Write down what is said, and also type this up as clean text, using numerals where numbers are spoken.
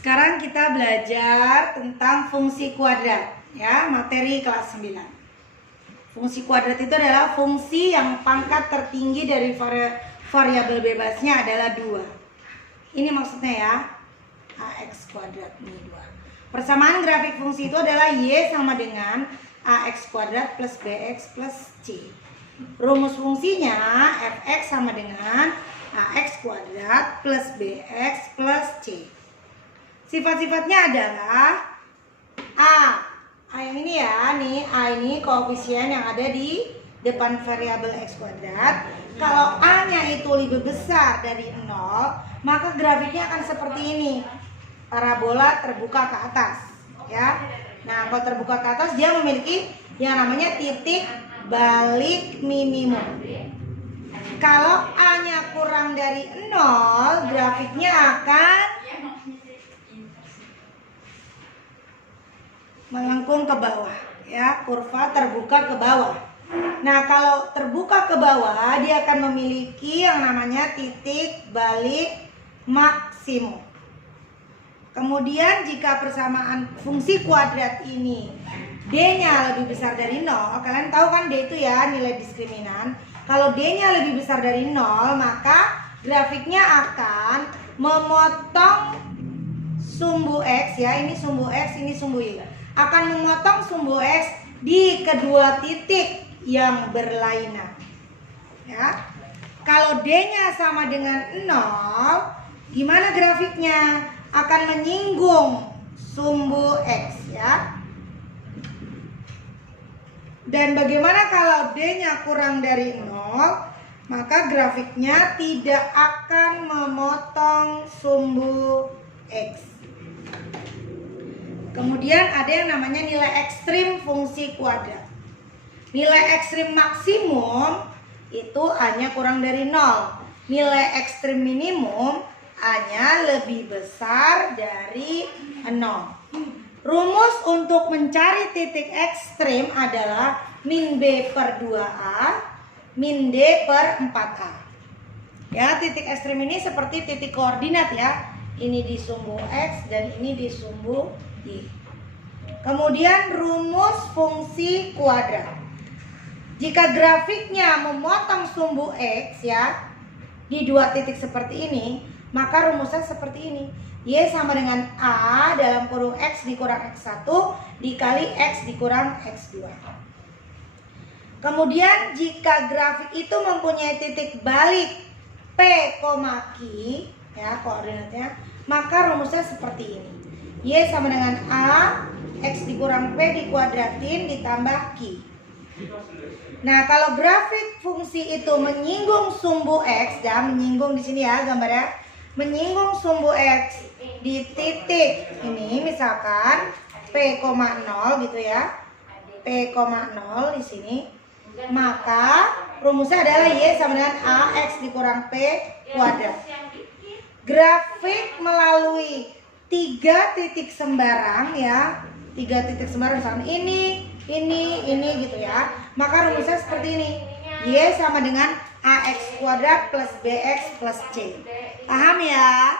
Sekarang kita belajar tentang fungsi kuadrat, ya, materi kelas 9. Fungsi kuadrat itu adalah fungsi yang pangkat tertinggi dari variabel bebasnya adalah 2. Ini maksudnya ya, ax kuadrat ini 2. Persamaan grafik fungsi itu adalah y sama dengan ax kuadrat plus bx plus c. Rumus fungsinya fx sama dengan ax kuadrat plus bx plus c. Sifat-sifatnya adalah A yang ini ya, nih A ini koefisien yang ada di depan variabel x kuadrat. Kalau A-nya itu lebih besar dari 0, maka grafiknya akan seperti ini. Parabola terbuka ke atas, ya. Nah, kalau terbuka ke atas dia memiliki yang namanya titik balik minimum. Kalau A-nya kurang dari 0, grafiknya akan melengkung ke bawah, ya, kurva terbuka ke bawah. Nah, kalau terbuka ke bawah dia akan memiliki yang namanya titik balik maksimum. Kemudian jika persamaan fungsi kuadrat ini D-nya lebih besar dari 0, kalian tahu kan D itu ya nilai diskriminan. Kalau D-nya lebih besar dari 0, maka grafiknya akan memotong sumbu X, ya, ini sumbu X, ini sumbu Y. Akan memotong sumbu X di kedua titik yang berlainan, ya. Kalau D-nya sama dengan 0, gimana grafiknya? Akan menyinggung sumbu X, ya. Dan bagaimana kalau D-nya kurang dari 0? Maka grafiknya tidak akan memotong sumbu X. Kemudian ada yang namanya nilai ekstrim fungsi kuadrat. Nilai ekstrim maksimum itu A-nya kurang dari 0. Nilai ekstrim minimum A-nya lebih besar dari 0. Rumus untuk mencari titik ekstrim adalah min B per 2A min D per 4A. Ya, titik ekstrim ini seperti titik koordinat ya. Ini di sumbu X dan ini di sumbu Y. Kemudian rumus fungsi kuadrat. Jika grafiknya memotong sumbu X ya di dua titik seperti ini, maka rumusnya seperti ini. Y sama dengan A dalam kurung X dikurang X1 dikali X dikurang X2. Kemudian jika grafik itu mempunyai titik balik P, Q, ya koordinatnya, maka rumusnya seperti ini. Y sama dengan A, X dikurang P dikuadratin ditambah Q. Nah, kalau grafik fungsi itu menyinggung sumbu X, dan menyinggung di sini ya gambarnya, menyinggung sumbu X di titik ini, misalkan P, 0 gitu ya, P, 0 di sini, maka rumusnya adalah Y sama dengan AX dikurang P kuadrat. Grafik melalui 3 titik sembarang ya, 3 titik sembarang misalkan ini gitu ya, maka rumusnya seperti ini. Y sama dengan AX kuadrat plus BX plus C. Paham ya?